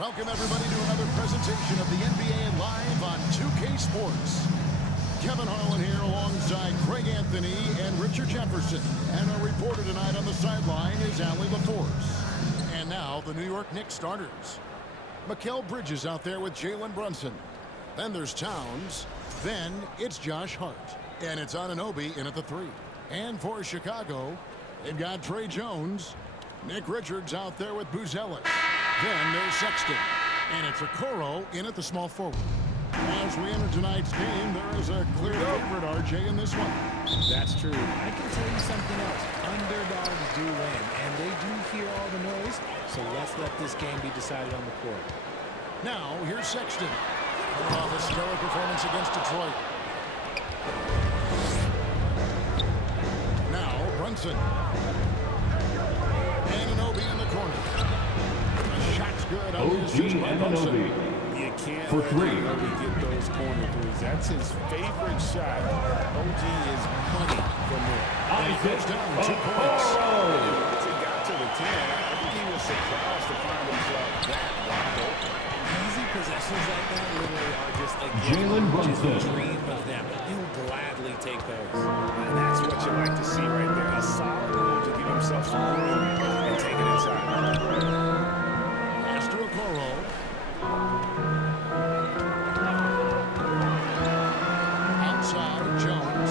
Welcome, everybody, to another presentation of the NBA Live on 2K Sports. Kevin Harlan here alongside Craig Anthony and Richard Jefferson. And our reporter tonight on the sideline is Allie LaForce. And now, the New York Knicks starters. Mikal Bridges out there with Jalen Brunson. Then there's Towns. Then it's Josh Hart. And it's Anunoby in at the 3. And for Chicago, they've got Trey Jones. Nick Richards out there with Buzelis. Then there's Sexton. And it's Okoro in at the small forward. As we enter tonight's game, there is a clear favorite, RJ, in this one. That's true. I can tell you something else. Underdogs do win, and they do hear all the noise, so let's let this game be decided on the court. Now, here's Sexton. Coming off a stellar performance against Detroit. Now, Brunson. Anunoby in the corner. The shot's good. OG Anunoby. You can't for 3. get those corner threes. That's his favorite shot. OG is money from there. And he goes down 2 points. Once he got to the 10, I think he was surprised to find himself that wide open. Easy possessions like that literally are just a Jalen Brunson. dream of them. He'll gladly take those. And that's what you like to see right there. A solid move to give himself some room and take it inside. Pass to Okoro. Outside, Jones.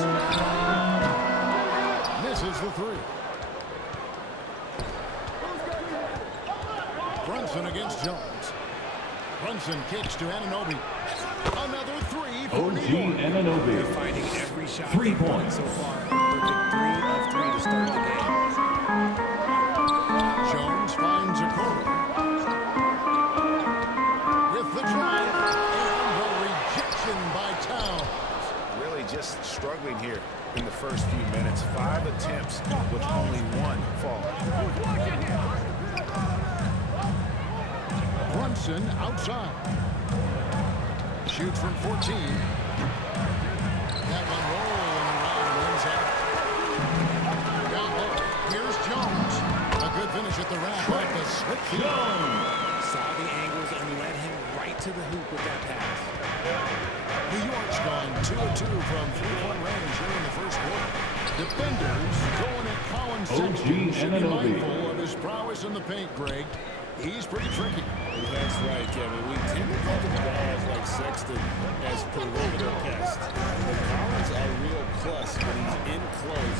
Misses the 3. Brunson against Jones. Brunson kicks to Anunoby. Another 3 for OG New York. Anunoby. They're finding every shot 3 they've won points. so far. Perfect 3 of 3 to start the game. Jones finds Okoro. With the drive and the rejection by Towns. Really just struggling here in the first few minutes. 5 attempts with only 1 fall. Brunson outside. Shoots from 14. That one rolling around and wins out. Down low. Here's Jones. A good finish at the rack off the slip field. Saw the angles and led him right to the hoop with that pass. New York's gone 2-2 from 3-point range here in the first quarter. Defenders going at Colin Sexton. Should be mindful of his prowess in the paint, Greg. He's pretty tricky. That's right, Kevin. We tend to think of guys like Sexton as perimeter pests. But Collins a real plus when he's in close.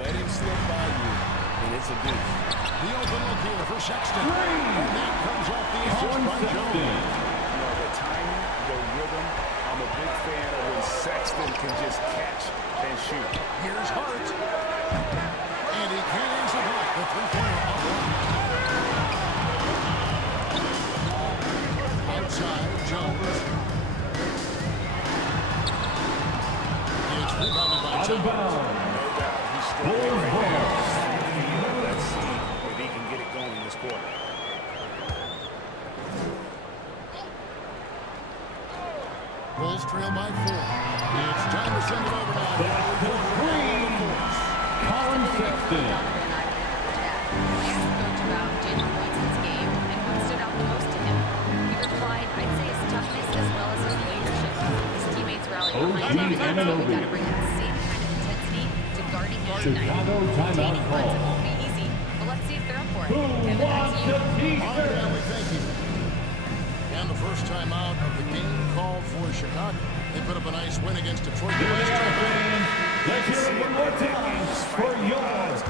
Let him slip by you, and it's a deuce. The open look here for Sexton. And that comes off the assist by Jones. You know, the timing, the rhythm. I'm a big fan of when Sexton can just catch and shoot. Here's Hart. And he cans it back. The three-pointer up one. Outside, Jones. It's rebounded by Out of Towns. bounds. No doubt he's struggling right now. Let's see if he can get it going this quarter. Bulls trail by 4. It's time to send it over now. That's the 3. Colin Sexton. About Jalen Brunson's game and what stood out the most to him. He replied, I'd say his toughness as well as his leadership. His teammates rallied behind him. We got to bring that same kind of intensity to guarding him tonight. Chicago timeout Jalen call. Brunson won't be easy, but let's see if they're up for it. Who Kevin, back wants to you. a t-shirt? All right, Allie, thank you. And the first time out of the game called for Chicago. They put up a nice win against Detroit. Let's hear it one more time for your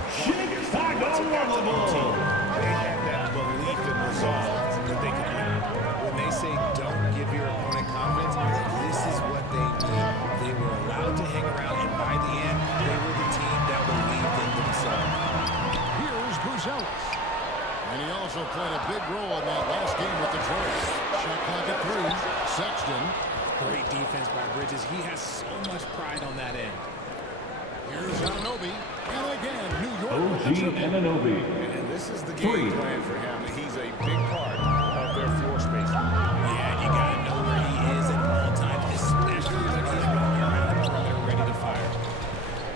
Chicago Lovable. They have that belief and resolve that they can win. When they say don't give your opponent confidence, this is what they need. They were allowed to hang around, and by the end, they were the team that believed in themselves. Here's Buzelis. And he also played a big role in that last game with Detroit. Shot clock at 3. Sexton. Great defense by Bridges. He has so much pride on that end. Here's Anunoby. And again, New York with the OG triple. Anunoby. And this is the game plan for him. He's a big part of their floor space. Yeah, you got to know where he is at all times, especially when he's running around the perimeter ready to fire.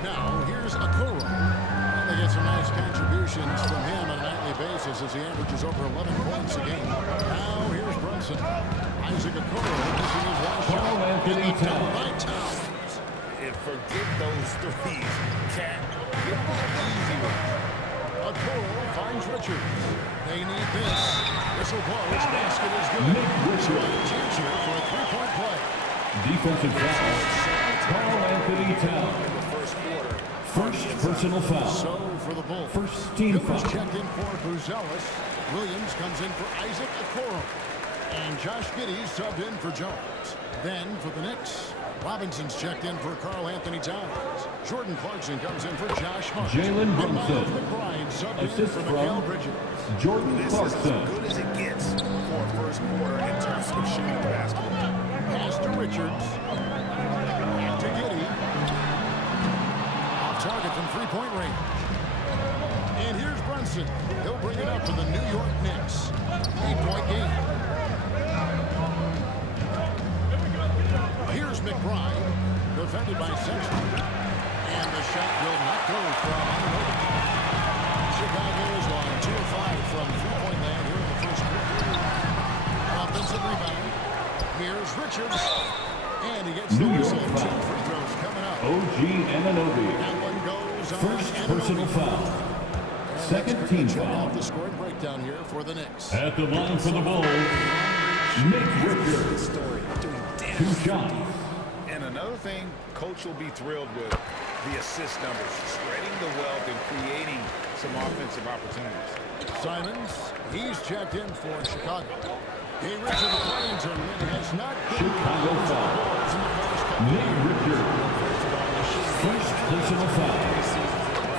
Now, here's Okoro. And they get some nice contributions from him on a nightly daily basis as he averages over 11 points a game. Now here's Brunson. Isaac Okoro missing his last shot. Anthony And knocked down Towns. by Towns. And forget those threes. Cat, get the easy ones. Okoro finds Richard. They need this. Whistle blows. Basket is good. So a chance here for a three-point play. Defensive foul. Carl Anthony Towns. In the first quarter. First personal foul. So for the Bulls. First team Miller's foul. checked in for Buzelis. Williams comes in for Isaac Okoro. And Josh Giddey subbed in for Jones. Then for the Knicks, Robinson's checked in for Karl Anthony Towns. Jordan Clarkson comes in for Josh Hart. Jalen And Miles Brunson. McBride subbed in Assist for from Mikal Bridges. Jordan This is as Clarkson. good as it gets for a first quarter in terms of shooting the basketball. Pass to Richards. And to Giddey. Off target from three-point range. And here's Brunson. He'll bring it up for the New York Knicks. 8-point game. Here's McBride. Defended by Sexton. And the shot will not go from Anunoby. Chicago is on 2 of 5 from three-point land here in the first quarter. Offensive rebound. Here's Richards. And he gets New the York whistle. foul. 2 free throws coming up. OG Anunoby. That one goes on First Anunoby. personal foul. And Second let's team check foul. out the scoring breakdown here for the Knicks. At the line for the Bulls, Nick Richards. Story doing damn 2 shots. And another thing coach will be thrilled with, the assist numbers, spreading the wealth and creating some offensive opportunities. Simons, he's checked in for Chicago. He reaches the play-in tournament and has not been Chicago foul. in the first couple. Nick Richards. First personal foul.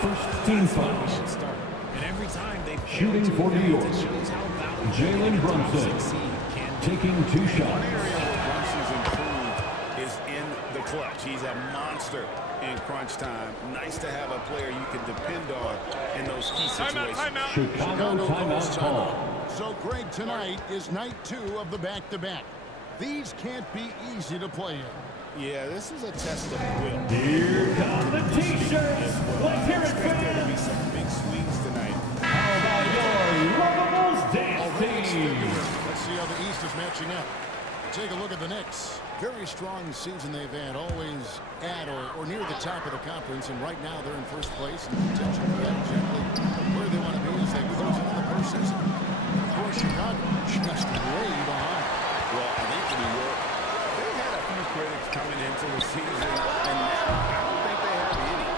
First team foul. should start. And every time they fail Shooting to for New York. advance, it shows how valuable Jalen it is to Brunson. succeed. Can Taking 2 shots. One area where Brunson's improved is in the clutch. He's a monster in crunch time. Nice to have a player you can depend on in those key situations. Chicago calls timeout call. So, Greg, tonight is night 2 of the back-to-back. These can't be easy to play in. Yeah, this is a test of will. Here come the T-shirts. Let's hear it, Expect there to be fans. some big swings tonight. How about your Lovables dance team? Let's see how the East is matching up. Take a look at the Knicks. Very strong season they've had, always at or near the top of the conference, and right now they're in first place and potentially exactly where they want to be as they close into the postseason. Of course, Chicago just way behind. Well, I think for New York, they had a few critics coming into the season, and now I don't think they have any.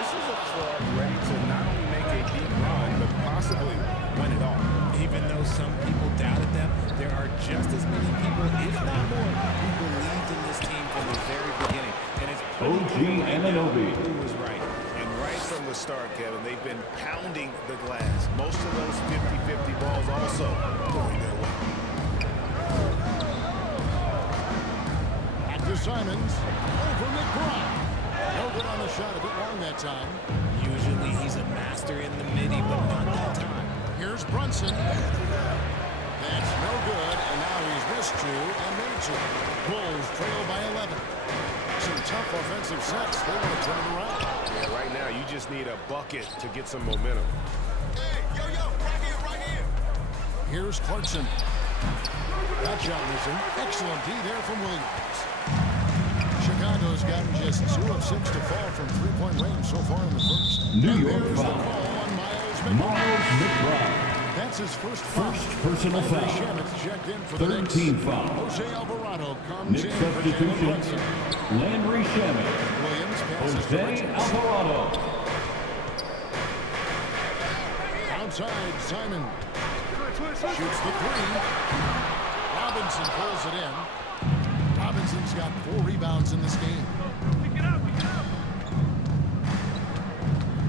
This is a club ready to not only make a deep run, but possibly win it all. even though some people doubted them, there are just as many people, if not more, who believed in this team from the very beginning. And it's pretty OG clear right now Anunoby. who was right. And right from the start, Kevin, they've been pounding the glass. Most of those 50-50 balls also going their way. Back to Simons. Over McBride. No good on the shot. A bit long that time. Usually he's a master in the midi, but not that time. Here's Brunson. That's no good, and now he's missed 2 and made 2. Bulls trail by 11. Some tough offensive sets. They want to turn it around. Yeah, right now you just need a bucket to get some momentum. Here's Clarkson. That shot missing. Excellent D there from Williams. Chicago's gotten just 2 of 6 to fall from three-point range so far in the first. New And York there's the foul. call on Miles McBride. Miles McBride. That's his first foul. First personal Landry foul. Shamit's checked in for the Third Knicks. team foul. Jose Alvarado comes Nick in for Jalen substitution. Brunson. Landry Shamet. Williams passes to Jose Richards. Alvarado. Outside, Simon shoots the 3. Robinson pulls it in. Robinson's got 4 rebounds in this game.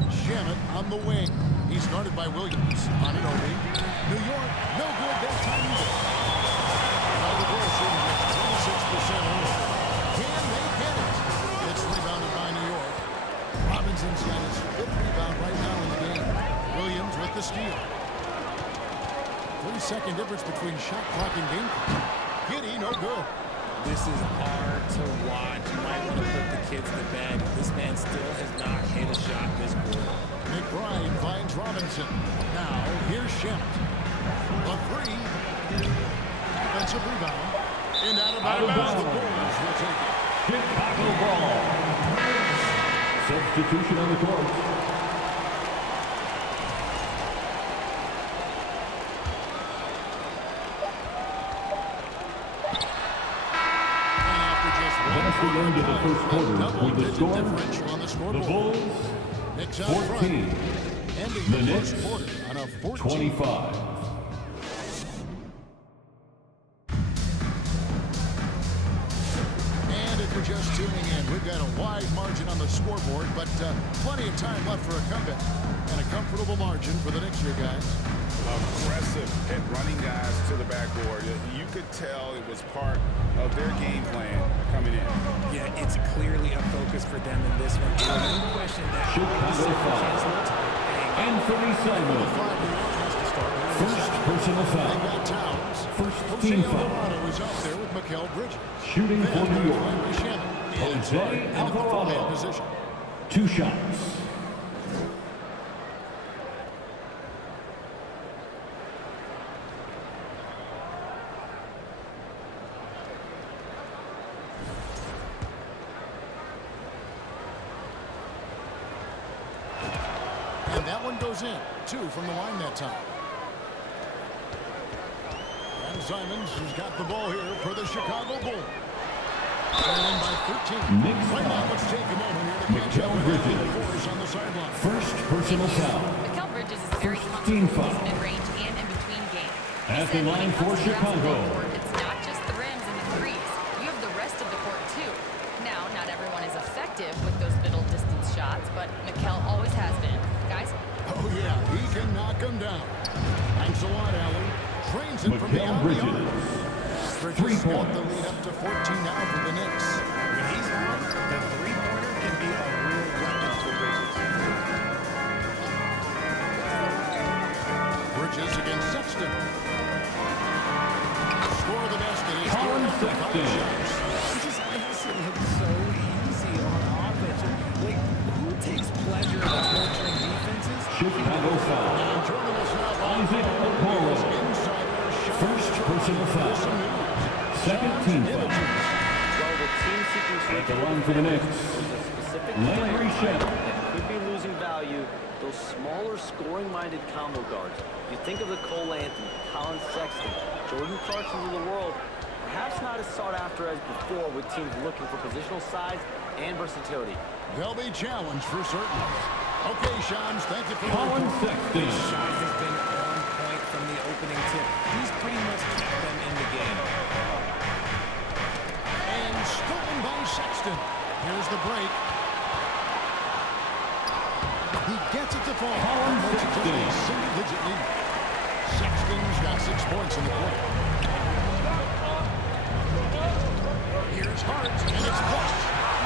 Shamet on the wing. He's guarded by Williams. Anunoby. New York, no good that time either. Now the Bulls shooting just 26% early. Can they get it? It's rebounded by New York. Robinson's got his 5th rebound right now in the game. Williams with the steal. 3-second difference between shot clock and game clock. Giddey, no good. This is hard to watch. You might want to put the kids to bed. This man still has not hit a shot this quarter. McBride finds Robinson. Now, here's Shemt. A three. Offensive rebound. And out of bounds. The Bulls will take it. Chicago ball. Substitution on the court. That's the end of the first quarter with the score. The Bulls, Knicks out 14. front. Ending The the Knicks, first quarter on a 14. 25. And if you're just tuning in, we've got a wide margin on the scoreboard, but plenty of time left for a comeback. And a comfortable margin for the Knicks here, guys. Aggressive at running guys to the backboard. You could tell it was part of their game plan coming in. Yeah, it's clearly a focus for them in this one. No question that Chicago foul. Anthony Simon. First personal They foul. got Towns. First Jose team foul. Alvarado is out there with Mikal Bridges. Shooting for New York. Henry Shannon. And Jose Hart in the Alvarado. forehand position. 2 shots. And that one goes in. 2 from the line that time. And Simons has got the ball here for the Chicago Bulls. Trailing by 13. Knicks Right now, foul. let's take a moment here to catch up Mikal with Bridges. the boys on the sideline. First personal foul. Mikal Bridges is very First team comfortable in foul. his mid-range and in between game. He At the said when line it comes for to Chicago. basketball court, it's not just the rims and the threes. You have the rest of the court too. Now, not everyone is effective with those middle distance shots, but Mikal always has been. Guys, Oh, yeah, he can knock them down. Thanks a lot, Allen. Trains it from the Mikal out Bridges. Bridges 3 got points. the lead up to 14 now for the Knicks. When he's on, the three-pointer can be a real weapon for Bridges. Bridges against Sexton. Score the basket. He's Colin doing it for 5 Sexton. shots. It just makes it look so easy on offense. Like, who takes pleasure in torturing defenses? Chicago foul. And joining us now by Isaac Okoro. insider shot. First personal foul. Second team foul. Well, the team seeking to At the line for the Knicks. specific Larry player Shannon. that could be losing value, those smaller scoring-minded combo guards. You think of the Cole Anthony, Colin Sexton, Jordan Clarksons of the world, perhaps not as sought after as before with teams looking for positional size and versatility. They'll be challenged for certain. Okay, Shams, thank you for the Colin report. Sexton. Shot has been on point from the opening tip. He's pretty much kept them in the game. And stolen by Sexton. Here's the break. He gets it to fall. Colin Makes it just Sexton. a single-digit lead. Sexton's got 6 points in the quarter. Here's Hart, and it's blocked.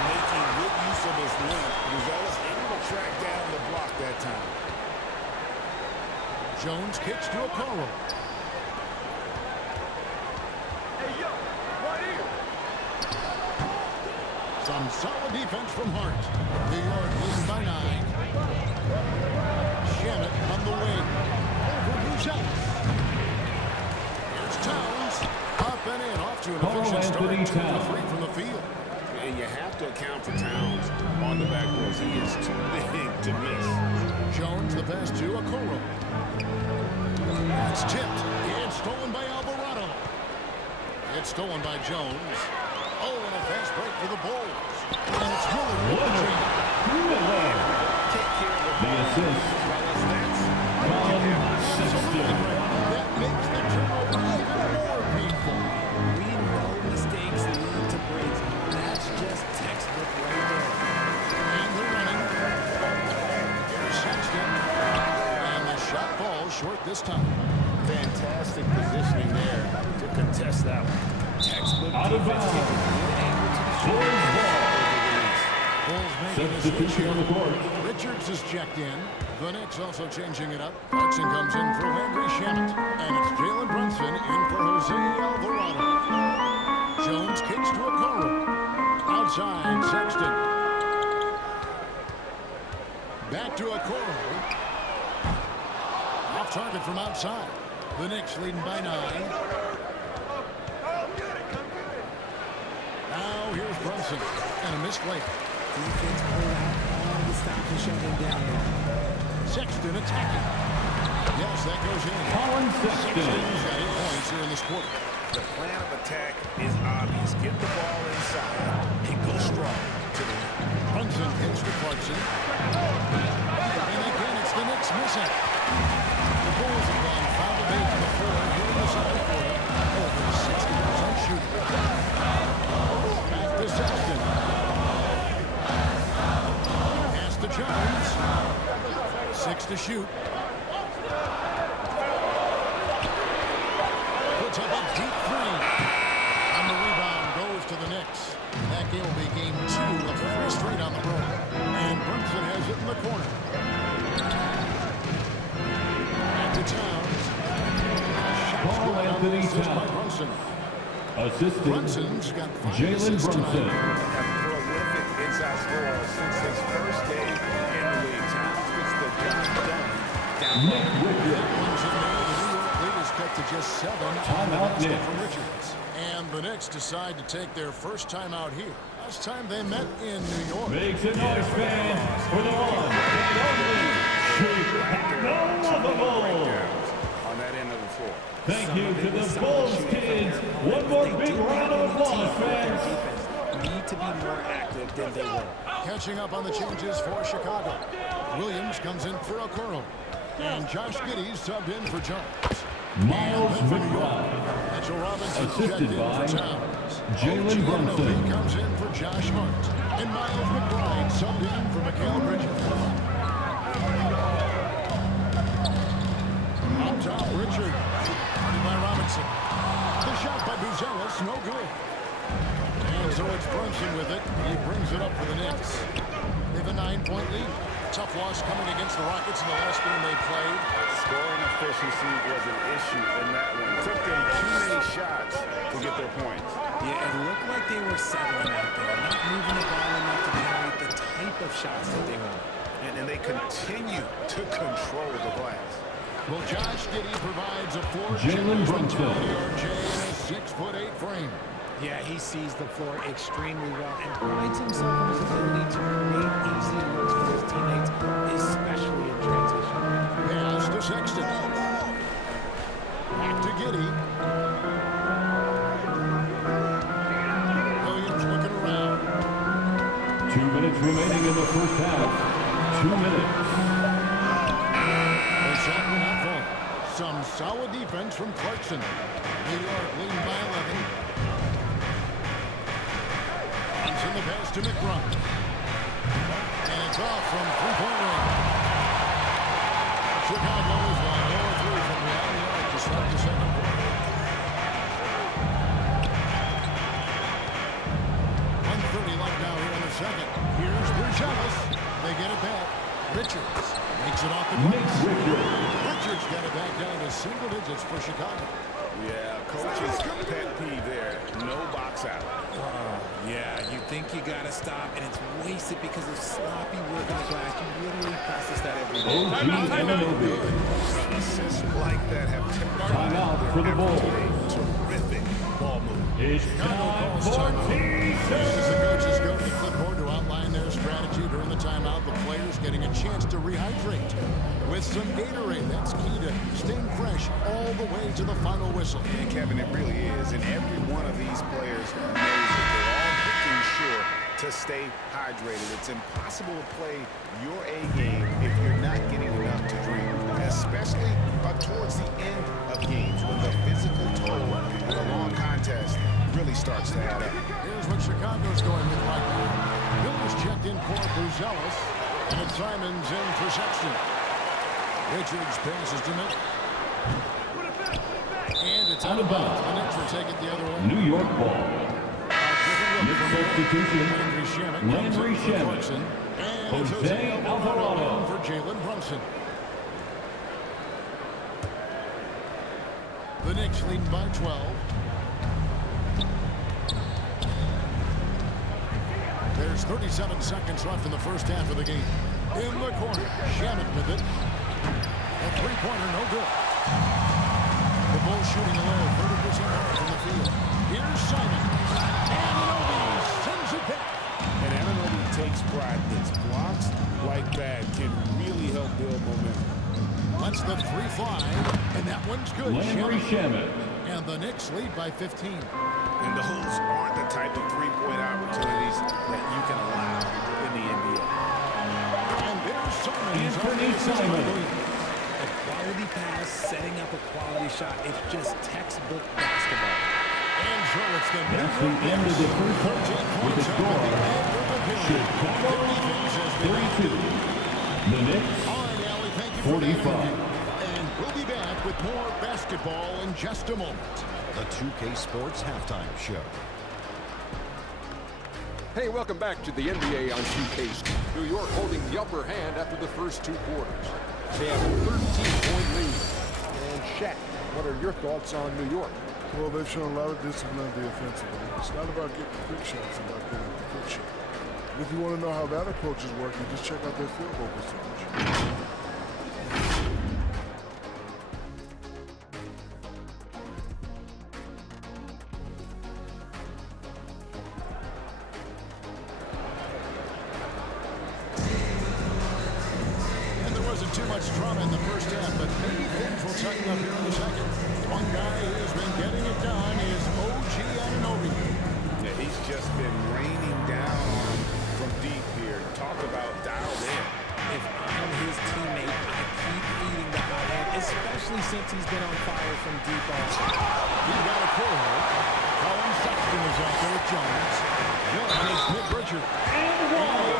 Making good use of his length. Gonzalez able to track down the block that time. Jones kicks to Okoro. Some solid defense from Hart. New York leading by 9. Shannon on the wing. Over Buzelis. Here's Towns. Up and in. Off to an Carl efficient start. Anthony 2 for Towns. 3 from the field. And you have to account for Towns on the backboards. He is too big to miss. Jones, the pass to Okoro. It's tipped and stolen by Alvarado. It's stolen by Jones. Oh, and a fast break for the Bulls. And it's Miller. Leonard. Miller. Take care of the The assist. fellas. That's Colin Sexton. That makes the turnover even more painful. We know mistakes lead to breaks. That's just textbook right there. And they're running. Here's Sexton. And the shot falls short this time. fantastic positioning there to contest that one. Textbook Out of defense. bounds. Bulls ball. Bulls making a switch Substitution on here. the court. Richards is checked in. The Knicks also changing it up. Clarkson comes in for Henry Shannon. And it's Jalen Brunson in for Jose Alvarado. Jones kicks to Okoro. Outside, Sexton. Back to Okoro. from outside. The Knicks leading by 9. Now here's Brunson. And a missed layup. Defense pulled out all the stops and shut him down there. Sexton attacking. Yes, that goes in. Colin Sexton. Sexton's got 8 points here in this quarter. The plan of attack is obvious. Get the ball inside and go strong to the rim. Brunson hits to Clarkson. And again, it's the Knicks missing. The Bulls have gone foul to bait to the floor here in the second quarter. Over 60% shooting. Back to Sexton. Pass to Jones. 6 to shoot. Puts up a deep 3. And the rebound goes to the Knicks. That game will be game 2 of 3 straight on the road. And Brunson has it in the corner. Back to Towns. Carl Anthony By Towns. Brunson. Assistant, Brunson's got 5 Jalen assists Brunson. tonight. A prolific inside scorer since his first day in the league. Towns gets the job done down Nick low. Richards. Brunson there. The New York lead is cut to just 7. Timeout, Basket Knicks. from Richards. And the Knicks decide to take their first timeout here. Last time they met in New York. Make some noise, fans, for the one and only Chicago Lovable. On that end of the floor. Thank you to the Bulls kids. One more big round of applause, fans. Need to be more active than they were. Catching up on the changes for Chicago. Williams comes in for Okoro. And Josh Giddey's subbed in for Jones. Miles And then for New York, McBride. Mitchell Robinson checked Assisted in by for Towns. Jalen OG Brunson. Anunoby comes in for Josh Hart. And Miles McBride subbed in for Mikal Bridges. On top, Richard. Guarded by Robinson. The shot by Buzelis, no good. And so it's Brunson with it. He brings it up for the Knicks. They have a 9-point lead. Tough loss coming against the Rockets in the last game they played. Scoring efficiency was an issue in that one. Took them too many shots to get their points. Yeah, it looked like they were settling out there, not moving the ball enough to generate the type of shots that they want. And they continue to control the glass. Well, Josh Giddey provides a floor Jalen change Brunson. mentality, RJ, in a 6'8" frame. Yeah, he sees the floor extremely well and prides himself on his ability to create easy looks for his teammates, especially in transition. Pass to Sexton. Back to Giddey. Williams looking around. 2 minutes remaining in the first half. 2 minutes. The shot will not fall. Some solid defense from Clarkson. New York leading by 11. Brunson the pass to McBride. And it's off from three-point range. Chicago is 1-0-3 from the outside to start the second quarter. 1:30 left now here in the second. Here's Buzelis. They get it back. Richards makes it off the Nick glass. Richards. Richards got it back down to single digits for Chicago. Yeah, coach's pet peeve there. No box out. Yeah, you think you got to stop, and it's wasted because of sloppy work on the glass. You literally practice that every day. OG Anunoby. Assists like that have typically Timeout for the Bulls. terrific ball move. It's time for As the T-shirt. coaches go to the clipboard to outline their strategy during the timeout, the players getting a chance to rehydrate with some Gatorade. That's key to staying fresh all the way to the final whistle. And Kevin, it really is. And every one of these players knows that they're all making sure to stay hydrated. It's impossible to play your A game if you're not getting enough to drink, especially towards the end of games when the physical toll of a long contest really starts to add up. Here's what Chicago's going with right now. Miller's checked in for Buzelis, and it's Simons in for Sexton. Richards passes to Miller. And it's out of bounds. The Knicks will take it the other way. New York ball. Knicks substitution. Landry Shamet. And it's Jose Alvarado. for Jalen Brunson. The Knicks leading by 12. There's 37 seconds left in the first half of the game. In the corner, Shamet with it. A three-pointer, no good. The Bulls shooting a low 30% off from the field. Here's Simon. Anunoby sends it back. And Anunoby takes pride in this. Blocks like that can really help build momentum. Lets the three fly, and that one's good. Landry Shamet. And the Knicks lead by 15. And those aren't the type of three-point opportunities that you can allow in the NBA. And there's Simon. Anthony Simon. A quality pass, setting up a quality shot. It's just textbook basketball. And Charlotte's the That's the end of the first half with the score. Chicago 32. The Knicks 45. And we'll be back with more basketball in just a moment. The 2K Sports Halftime Show. Hey, welcome back to the NBA on 2K. New York holding the upper hand after the first two quarters. They have a 13-point lead. And Shaq, what are your thoughts on New York? Well, they've shown a lot of discipline on the offensive end. It's not about getting quick shots, it's about getting a quick shot. And if you want to know how that approach is working, just check out their field goal percentage. Too much drama in the first half, but maybe things will tighten up here in the second. One guy who's been getting it done is OG Anunoby. Yeah, he's just been raining down on him from deep here. Talk about dialed in. If I'm his teammate, I keep feeding the hot hand, especially since he's been on fire from deep off. He got a pull hold. Colin Sexton is out there with Jones. Jones is Nick Richard. And one.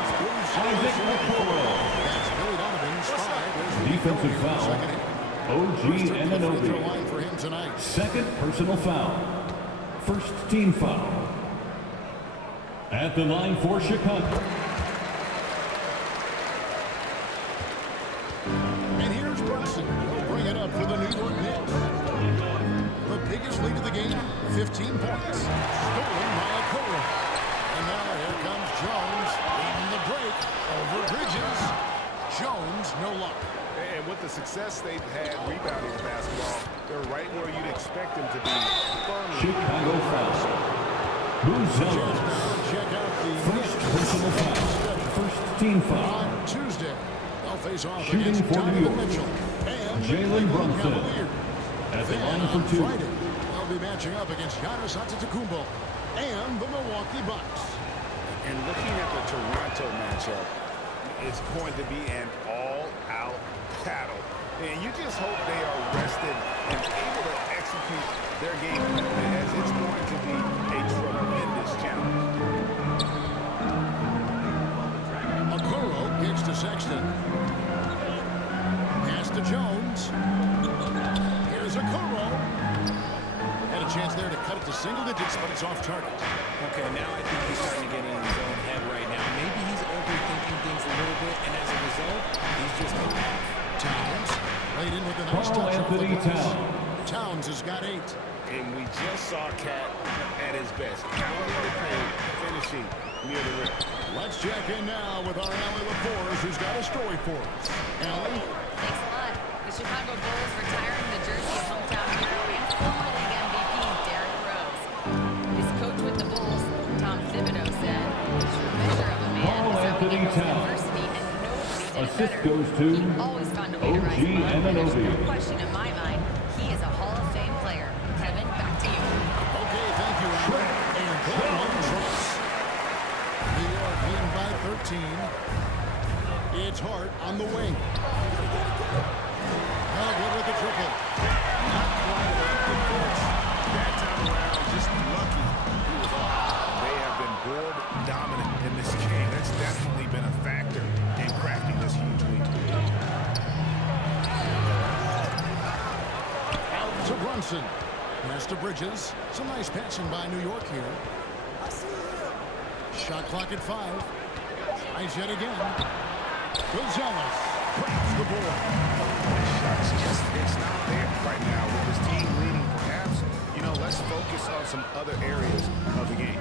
Isaac Okoro. That's Billy Donovan's five. Defensive foul. OG Anunoby. Line for him tonight. Second personal foul. First team foul. At the line for Chicago. And here's Brunson. He'll bring it up for the New York Knicks. The biggest lead of the game, 15 points. Stolen by Okoro. And now here comes Jones leading the break over Bridges. Jones, no luck. And with the success they've had rebounding the basketball, they're right where you'd expect them to be. Chicago foul. Boozer. Check out the First personal foul. First team foul. on Tuesday. They'll face off Shooting against for New Donovan York. Mitchell and the Jalen Cleveland Brunson. Cavaliers. At the Then line on for two. Friday, they'll be matching up against Giannis Antetokounmpo and the Milwaukee Bucks. And looking at the Toronto matchup, it's going to be an all-out battle. And you just hope they are rested and able to execute their game plan, as it's going to be a tremendous challenge. Okoro kicks to Sexton. Pass to Jones. Here's Okoro. Had a chance there to cut it to single digits, but it's off target. Okay, now I think he's starting to get in his own head right now. Maybe he's overthinking things a little bit, and as a result, he's just been off. Towns laid in with a nice Carl touch off the Anthony glass. Towns. Towns has got 8. And we just saw Cat at his best. Pounding the paint, finishing near the rim. Let's check in now with our Allie LaForce, who's got a story for us. Allie? Thanks a lot. The Chicago Bulls retiring the jersey of hometown hero and former league MVP Derrick Rose. His coach with the Bulls, Tom Thibodeau, said, "The true measure of a man Carl is how he Anthony handles Towns. adversity, and nobody did it Assist better. goes to He always found a way to rise OG above, and there's Anunoby. no question in my mind, he is a Hall of Fame player. Kevin, back to you. Okay, thank you, Allie. And that one drops. New York leading by 13. It's Hart on the wing. Well, good with the triple. Not quite enough to finish. That time around, just lucky he was off. They have been board dominant in this game. That's definitely been a factor in crafting this huge lead. Out to Brunson. Pass to Bridges. Some nice passing by New York here. Shot clock at 5. Eyes yet again. Gonzalez grabs the board. Shots just, it's not there right now with this team leading. Perhaps, let's focus on some other areas of the game.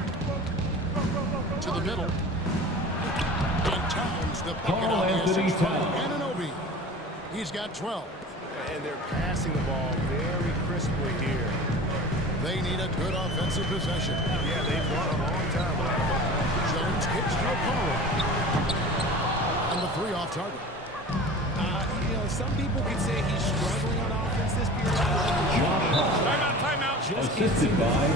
To the middle. And Towns, the bucket Carl on the Anthony assist from Towns. Anunoby. He's got 12. And they're passing the ball very crisply here. They need a good offensive possession. Yeah, they've gone a long time without a ball. Jones kicks to Okoro. And the 3 off target. You know, some people could say he's struggling on offense this period. Timeout. Assisted by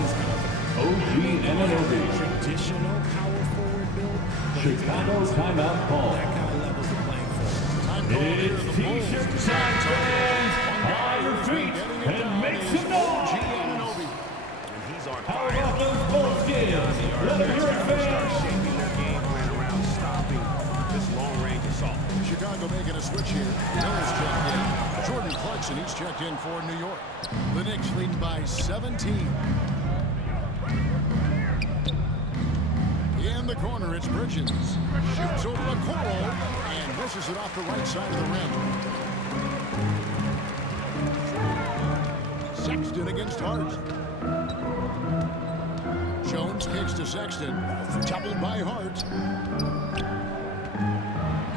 OG Anunoby. Traditional power forward build. Chicago timeout call. That kind of levels the playing field. It's T-shirt time, fans. On your feet and make some noise. And he's on How fire. about those Bulls kids? Let them hear it, fans. Shaping their game plan around stopping this long-range assault. Chicago making a switch here. Miller's checked in. Jordan Clarkson, he's checked in for New York. The Knicks leading by 17. In the corner, it's Bridges. Shoots over Okoro and misses it off the right side of the rim. Sexton against Hart. Jones kicks to Sexton. Toppled by Hart.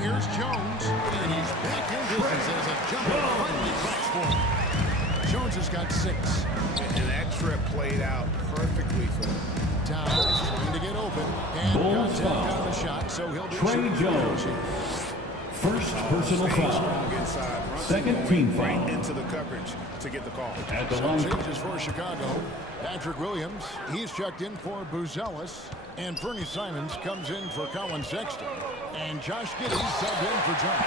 Here's Jones, and he's back in business as a jumper finally cracks for him. Jones has got 6. And that trip played out perfectly for him. Towns trying to get open, and Bulls contact foul. on the shot, so he'll be Trey shooting Jones. First personal foul. Strong inside. Brunson Second going team right foul. into the coverage to get the call. At the Some line. changes for Chicago. Patrick Williams, he's checked in for Buzelis, and Fernie Simons comes in for Colin Sexton. And Josh Giddey subbed in for John.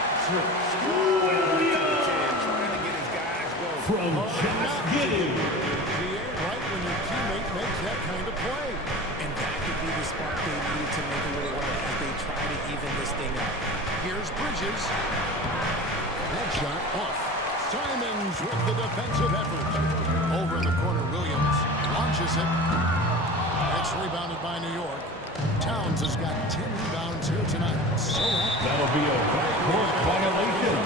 Trying to get his guys going. From Josh Giddey. He ain't right when your teammate makes that kind of play. And that could be the spark they needed to make a little run as they try to even this thing out. Here's Bridges. That shot off. Simons with the defensive effort. Over in the corner, Williams launches it. It's rebounded by New York. Towns has got 10 rebounds here tonight. So That'll be a backcourt violation.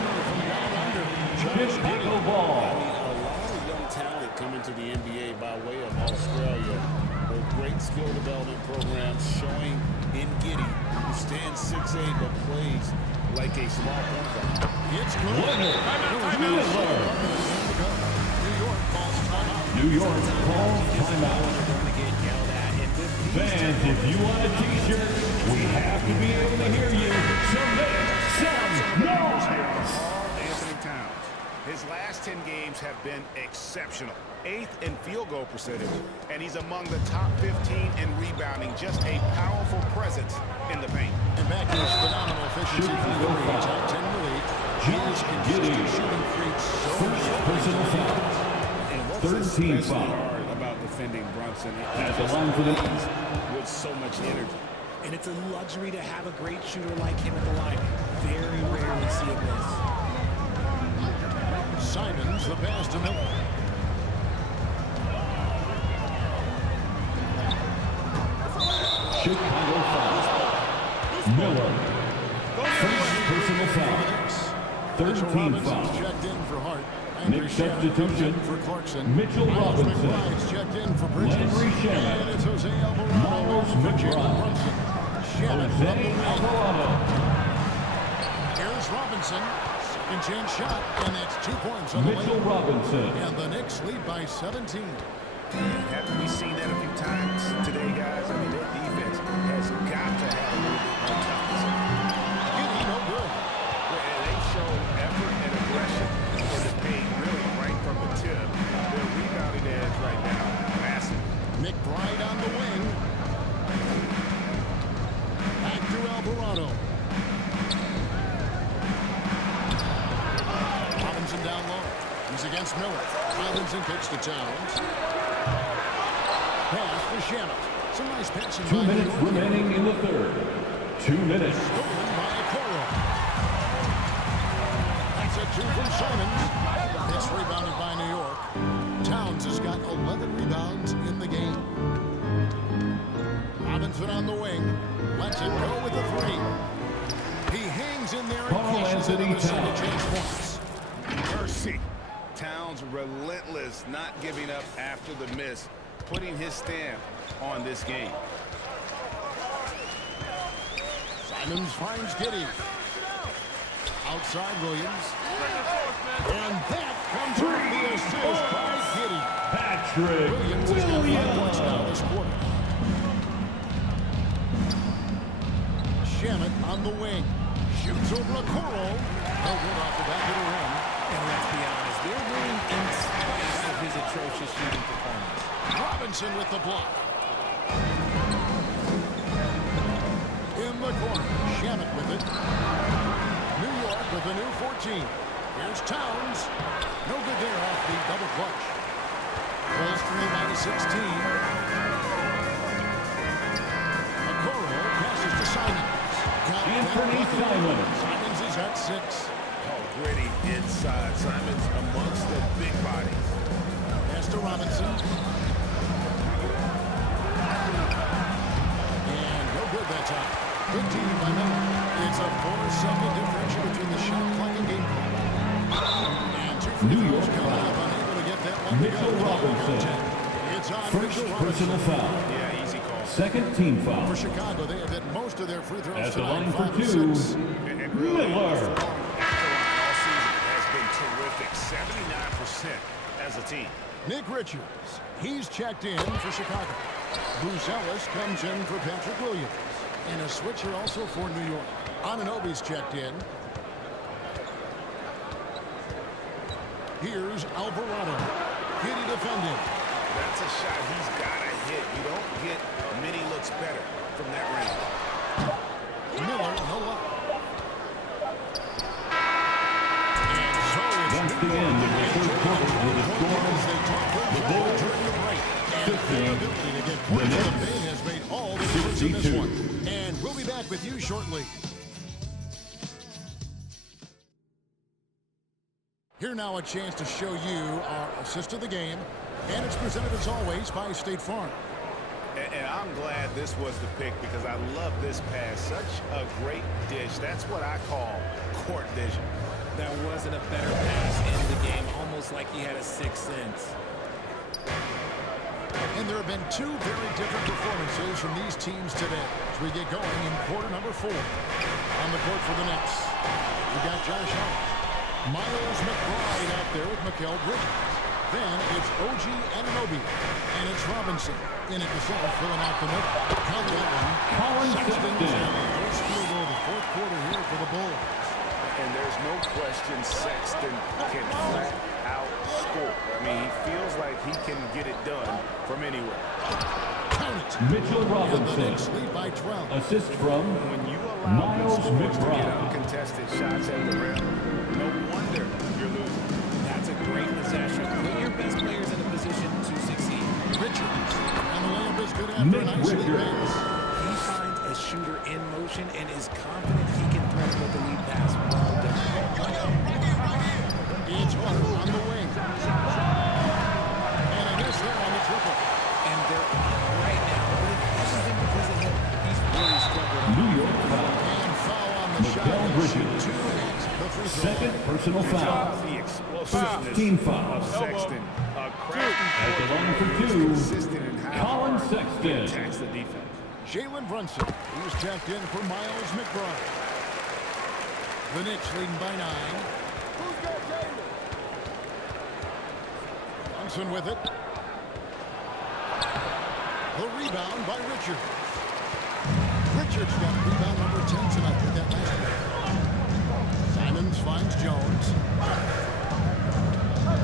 Chicago ball. A lot of young talent coming to the NBA by way of Australia. With great skill development programs showing in Giddey, who stands 6'8", but plays like a small point guard. it's good. Miller. New York calls timeout. New York calls timeout. Fans, if you want a T-shirt, we have to be able to hear you. So make some noise. Anthony Towns. His last 10 games have been exceptional. 8th in field goal percentage, and he's among the top 15 in rebounding. Just a powerful presence in the paint. And back to his phenomenal efficiency from the three. Top 10 in the league. He is consistent shooting threes so First personal foul. And what's 13 especially foul. hard about defending Brunson At the line for the Knicks. with so much energy. And it's a luxury to have a great shooter like him at the line. Very rarely see it miss. Simons, the pass to Miller. Chicago foul. Miller. First personal foul. Mitchell 13 Robinson's foul. checked in for Hart. Nick substitution. For Clarkson. Mitchell Miles Robinson. McBride's checked in for Bridges. Landry Shamet. And it's Jose Alvarado. Miles for Jalen McBride. Brunson. Shamet Jose from the wing. Alvarado. Here's Robinson. Second chance shot. And that's 2 points on the Mitchell lane. Robinson. And the Knicks lead by 17. Haven't we seen that a few times today, guys? I mean, their defense has got to have a little bit more toughness. Giddey, no good. They show effort and aggression in the paint, really right from the tip. Their rebounding edge right now, massive. McBride on the wing. Back to Alvarado. Robinson down low. He's against Miller. Robinson kicks to Towns. Pass to Shamet. Some nice passing 2 by minutes New York. remaining in the third. 2 minutes. Stolen by Okoro. That's a 2 from Simons. It's rebounded by New York. Towns has got 11 rebounds in the game. Robinson on the wing. Lets it go with the 3. He hangs in there and Carl cashes it in Anthony the second Towns. chance points. Mercy. Towns relentless, not giving up after the miss, putting his stamp on this game. Simons finds Giddey. Outside Williams. And that Assist by Giddey. Patrick Williams has got 5 points now this quarter. Shamit on the wing. Shoots over a Coro. No good off the back of the rim. And let's be honest, they're winning in spite of his atrocious shooting performance. Robinson with the block. In the corner, Shamit with it. New York with a new 14. Here's Towns. No good there off the double clutch. Bulls 3 by 16. Okoro passes to Simons. Anthony Simons. Simons is at 6. Oh, gritty inside. Simons amongst the big bodies. Pass to Robinson. And no good that time. Good team by Miller. It's a 4-second differential between the shot clock and game clock. And 2 free New throws York coming foul. up, unable to get that one to Mitchell go. Robinson. It's on First Mitchell personal Robinson. foul. Yeah, easy call. Second team foul. For Chicago, they have hit most of their free throws At the tonight, line for 5 of 2, 6. And really, Miller. the form at the line all season has been terrific. 79% as a team. Nick Richards, he's checked in for Chicago. Bruce Ellis comes in for Patrick Williams. And a switcher also for New York. Anunoby's checked in. Here's Alvarado. Giddey defending. That's a shot he's got to hit. You don't get many looks better from that range. Miller, no luck. And so it's Once New again, York. the third quarter with a score As they talk the things over Bulls during the break. And 15, their ability to get points the in the Knicks paint has made all the difference in this 62. one. And we'll be back with you shortly. Here now a chance to show you our assist of the game. And it's presented as always by State Farm. And I'm glad this was the pick because I love this pass. Such a great dish. That's what I call court vision. That wasn't a better pass in the game, almost like he had a sixth sense. And there have been 2 very different performances from these teams today as we get going in quarter number 4. On the court for the Knicks, we got Josh Hart. Miles McBride out there with Mikal Bridges. Then it's OG Anunoby. And it's Robinson in at the center, filling out the middle. Count that one. Colin Sexton's Sexton. got the first field goal of the 4th quarter here for the Bulls. And there's no question Sexton can flat out score. I mean, he feels like he can get it done from anywhere. Count it. Mitchell And the Robinson. Knicks lead by 12. Assist from When you allow Miles good scores to get McBride. uncontested shots at the rim, no wonder you're losing. That's a great possession. Put your best players in a position to succeed. Richards. And the layup is good after Nick a nice lead Richards. pass. He finds a shooter in motion and is confident he can thread with the lead pass. Well done. It's Hunter on the wing. And a miss there on the triple. And they're up right now, but it hasn't been because of him. He's really struggled. New York foul. And foul on the shot. Mikal And Bridges. 2 hits the free throw. Second personal foul. The First explosiveness team foul. of Sexton. A crafty At the line for forward, 2, consistent in how Colin hard he Sexton. attacks the defense. Jalen Brunson. He was checked in for Miles McBride. The Knicks leading by 9. Brunson with it. The rebound by Richards. Richards got rebound number 10 tonight with that last one. Simons finds Jones.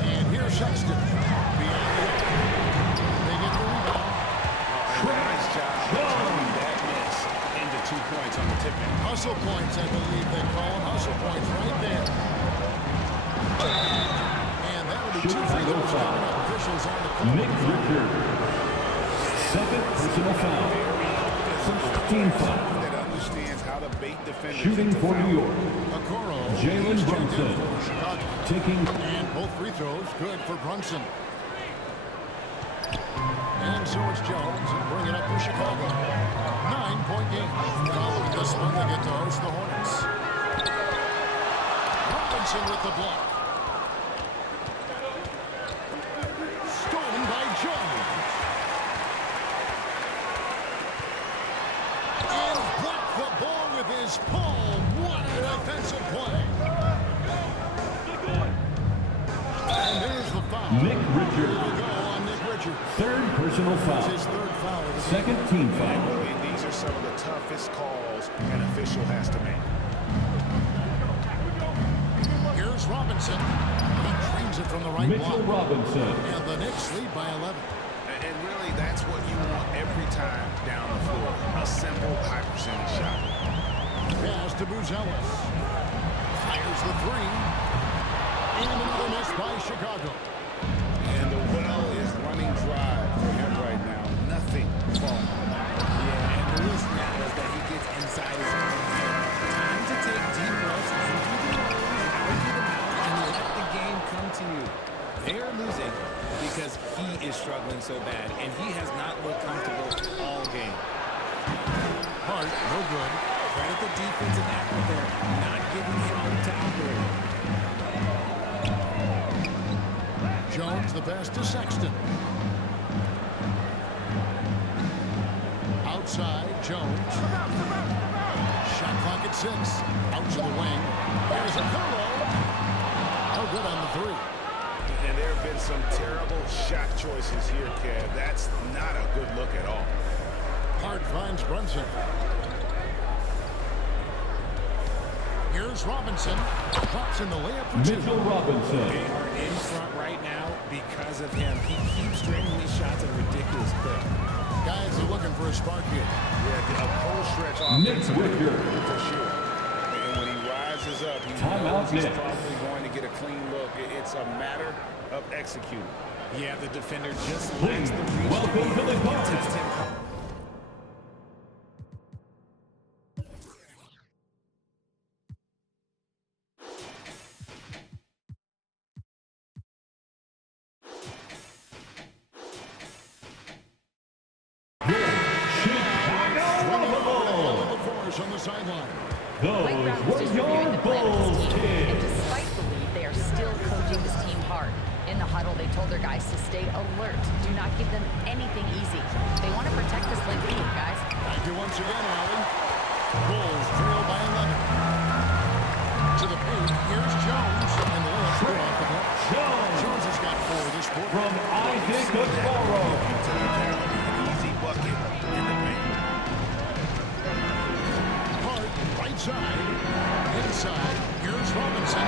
And here's Sexton. Beyond the arc. They get the rebound. Nice job turning that miss into 2 points on the tip-in. Hustle points, I believe they call them. Hustle points right there. And that will be 2 free throws coming up. Officials on the call. Nick Richards. Second personal foul. First team foul. That understands how to bait defenders Shooting into for foul. New York. Okoro. Jalen He's checked in Brunson. for Chicago. Taking And both free throws good for Brunson. And so it's Jones and bring it up for Chicago. 9-point game. Following this one, they get to host the Hornets. Robinson with the block. Stolen by Jones. And blocked the ball with his palm. What a defensive play. And there's the foul. Richard. Third personal foul. His third foul of the game. Second team foul. Really, these are some of the toughest calls an official has to make. Here's Robinson. He trains it from the right Mitchell block. Robinson. And the Knicks lead by 11. And really, that's what you want every time down the floor. A simple, high-percentage shot. Pass to Buzelis. Fires the three. And another miss by Chicago. And the well is running dry for him right now. Nothing falling. Yeah, and the risk now is that he gets inside his own head. Time to take deep breaths in through the nose, out through the mouth, and let the game come to you. They're losing because he is struggling so bad, and he has not looked comfortable all game. Hart, no good. Credit the defensive effort there, not giving him room to operate. Jones, the pass to Sexton. Outside, Jones. Shot clock at 6. Out to the wing. There's a Curlo. No good on the three. And there have been some terrible shot choices here, Kev. That's not a good look at all. Hart finds Brunson. Here's Robinson. Drops in the layup for 2. Mitchell Robinson. They are in front right now because of him. He keeps draining these shots at a ridiculous clip. Guys are looking for a spark here. Yeah, a full stretch Nick offensive Wicker. for sure. And when he rises up, he Timeout knows he's Knicks. probably going to get a clean look. It's a matter of executing. Yeah, the defender just Please lacks the reach welcome to the court. contest him. On the sideline. Mike Brown is Those just were reviewing your the plan of Bulls, his team. And kids. despite the lead, they are still coaching this team hard. In the huddle, they told their guys to stay alert. Do not give them anything easy. They want to protect this length lead, guys. Thank you once again, Allie. Bulls trail by 11. To the paint, here's Jones. And the layup straight off the glass. Jones has got 4 this quarter. From Isaac Okoro. An easy bucket in the paint. Hart, right side. Inside, here's Robinson.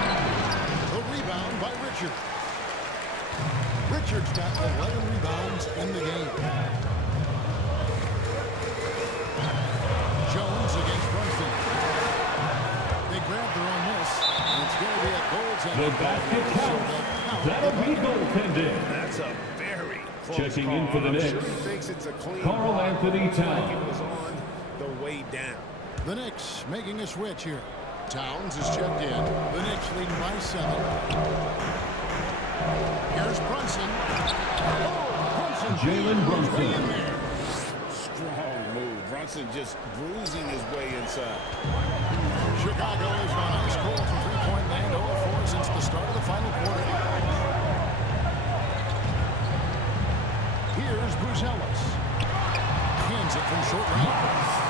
The rebound by Richard. Richard's got 11 rebounds in the game. Jones against Brunson. They grab their own miss. And it's going to be a goaltender. The basket counts. That'll be goaltending. That's a very close Checking call. in for the I'm Knicks. sure he thinks it's a clean Carl ball. Anthony Like Towns. it was on the way down. The Knicks making a switch here. Towns is checked in. The Knicks leading by 7. Here's Brunson. Brunson. Jalen Brunson. Way in there. Strong move. Brunson just bruising his way inside. Chicago is on ice cold from three-point land, 0-4 since the start of the final quarter. Here's Buzelis. Hands it from short range.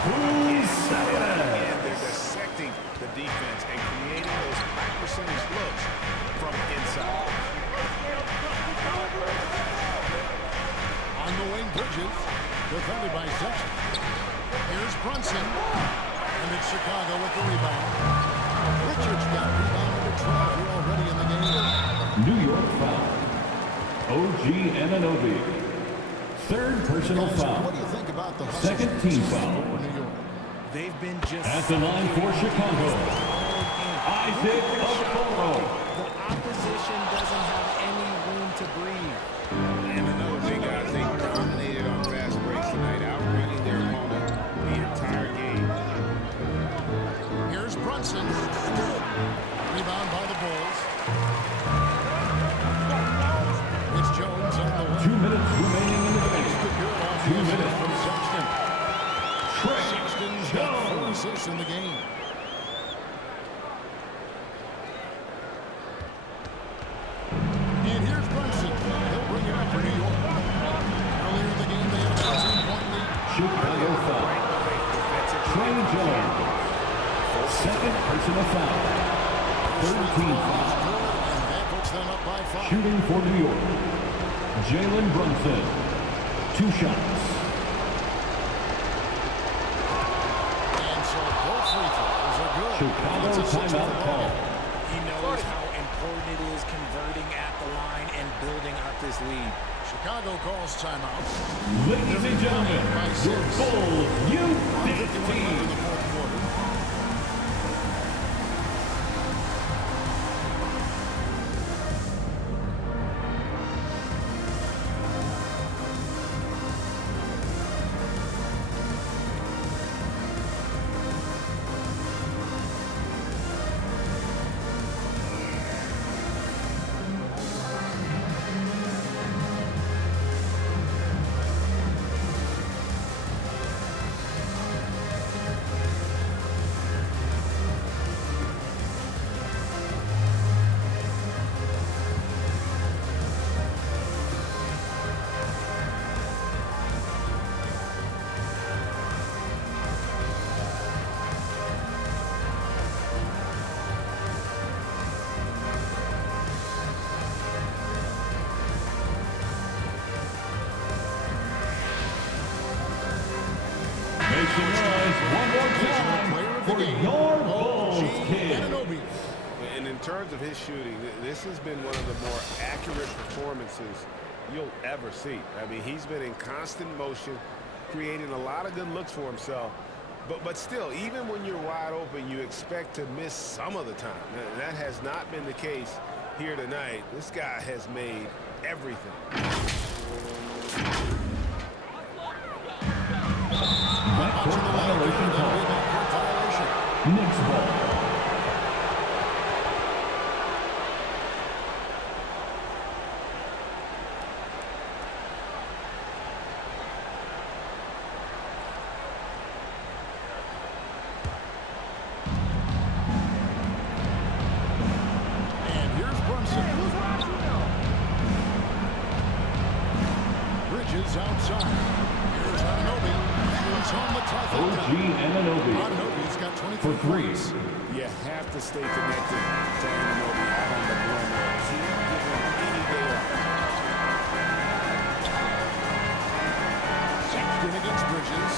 And they're dissecting the defense and creating those high percentage looks from inside. On the wing, Bridges. Defended by Sexton. Here's Brunson. And it's Chicago with the rebound. Richards got rebound number 12 here already in the game. New York foul. OG Anunoby. Third personal Guys, foul. what do you think about the hustle Second team for foul. New York? They've been just At the line for Chicago, Isaac Okoro. The opposition doesn't have any room to breathe. And another thing, guys, they dominated on fast breaks tonight, outrunning their opponent the entire game. Here's Brunson. Rebound by the Bulls. It's Jones on the wing. 2 minutes remaining in the game. 2 minutes. From Sexton. Trey Sexton's got 4 Jones. assists in the game. And here's Brunson. They'll bring it up for New York. Earlier in the game, they had a 13-point lead. Chicago foul. Trey Jones. Second personal foul. 13 foul. And that puts them up by 5. Shooting for New York. Jalen Brunson. 2 shots. And so both free throws are good. Chicago It's a 6-4 timeout ball call. game. He knows how important it is converting at the line and building up this lead. Chicago calls timeout. Ladies and gentlemen, your Bulls Youth 51 left in the team. fourth quarter. Make some noise one more time for your Bulls kid. And in terms of his shooting, this has been one of the more accurate performances you'll ever see. I mean, he's been in constant motion, creating a lot of good looks for himself. But still, even when you're wide open, you expect to miss some of the time. That has not been the case here tonight. This guy has made everything. Backcourt violation call. Knicks ball. And here's Brunson. Bridges outside. Here's Anunoby. He's on the OG Anunoby Anunoby's got 23 for 3. points. You have to stay connected to Anunoby out on the perimeter. Can't give him any day off. Sexton against Bridges.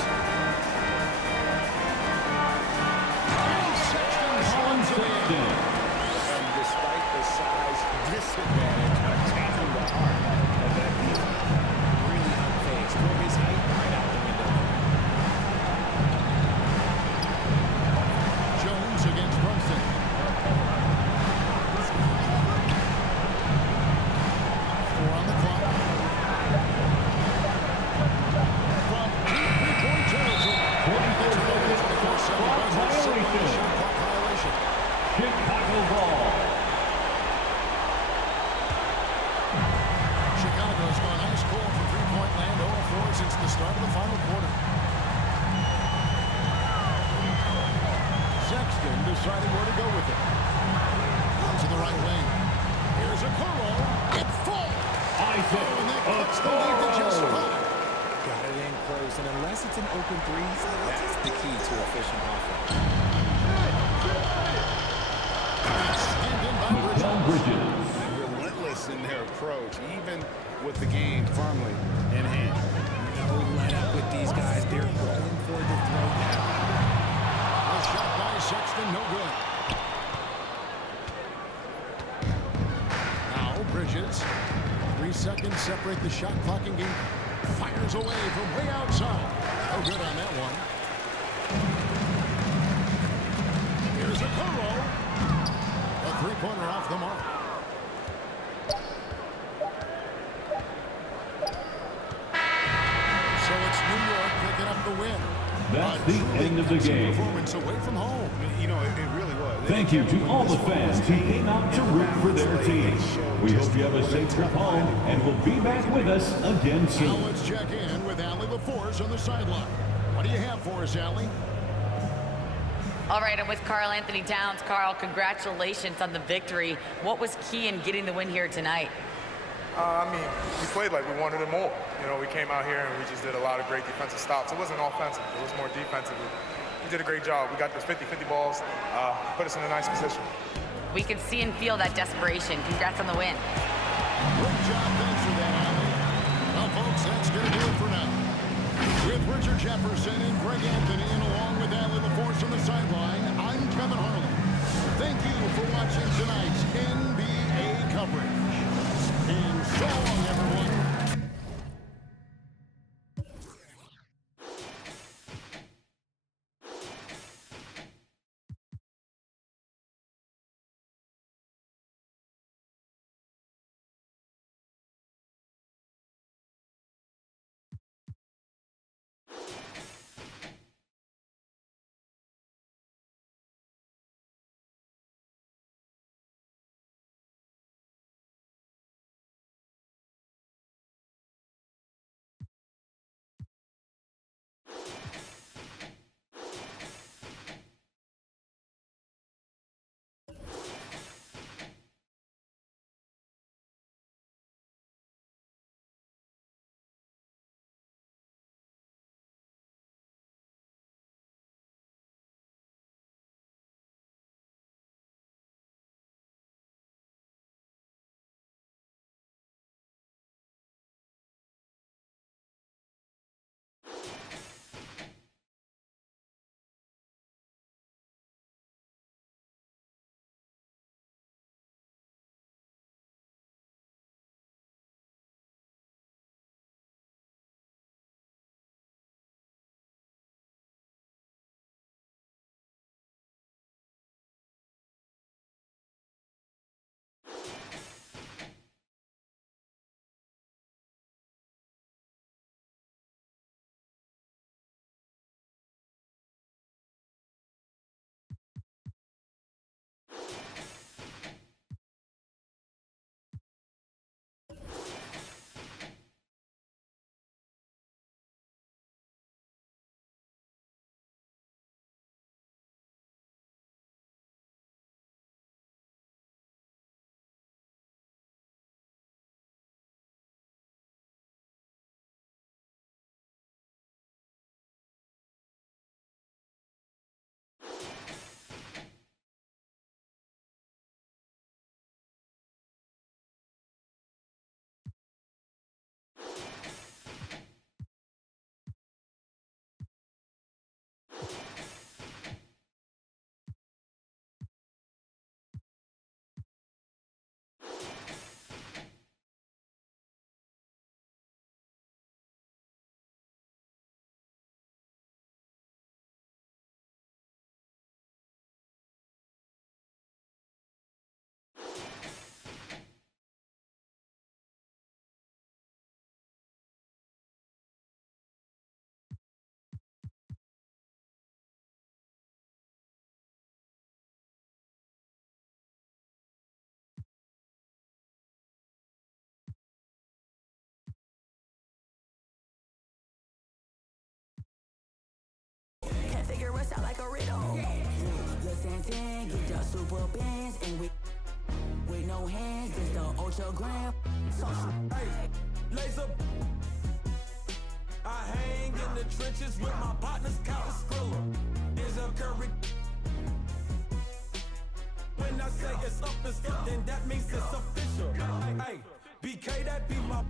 Sexton slams it in. And despite the size disadvantage, attacking the heart of that defense. Really unfazed. Throw his height right out the window. Jones against Brunson. 4 on the clock. From deep three-point territory. 24 seconds. Clock violation. Clock violation. Chicago ball. Chicago's gone ice cold from three-point land, 0-4 since the start of the final quarter. Sexton deciding where to go with it. To the right wing. Here's a Okoro. It's full. Isaac And that cuts the lead to just 5. Got it in close, and unless it's an open three, that's the key to efficient offense. Stand in by Bridges. Mikal Bridges. Relentless in their approach, even with the game firmly in hand. No let up with these guys. They're going for the throw now. A shot by Sexton, no good. Now Bridges. 3 seconds separate the shot clock and game. Fires away from way outside. No good on that one. Here's Okoro. A three-pointer off the mark. So it's New York picking up the win. That's the end of the game. Performance away from home. You know, it really was. Thank you to all the fans who came out to root for their team. We hope you have a safe trip home and will be back with us again Now soon. let's check in with Allie LaForce on the sideline. What do you have for us, Allie? All right, I'm with Karl Anthony Towns. Karl, congratulations on the victory. What was key in getting the win here tonight? I mean, we played like we wanted it more. You know, we came out here and we just did a lot of great defensive stops. It wasn't offensive. It was more defensive. We did a great job. We got those 50-50 balls, put us in a nice position. We can see and feel that desperation. Congrats on the win. Great job. Thanks for that, Allie. that's going to do it for now. With Richard Jefferson and Greg Anthony, and along with Allie LaForce on the sideline, I'm Kevin Harlan. Thank you for watching tonight's NBA coverage. And so long, everyone. Figure us out like a riddle. Yes, and then get your super bands and with no hands, it's the ultra gram. Hey, laser. I hang in the trenches with my partners, Counter Skrilla. Is a curry. When I say it's up, then that means it's official. Hey, BK, that be my.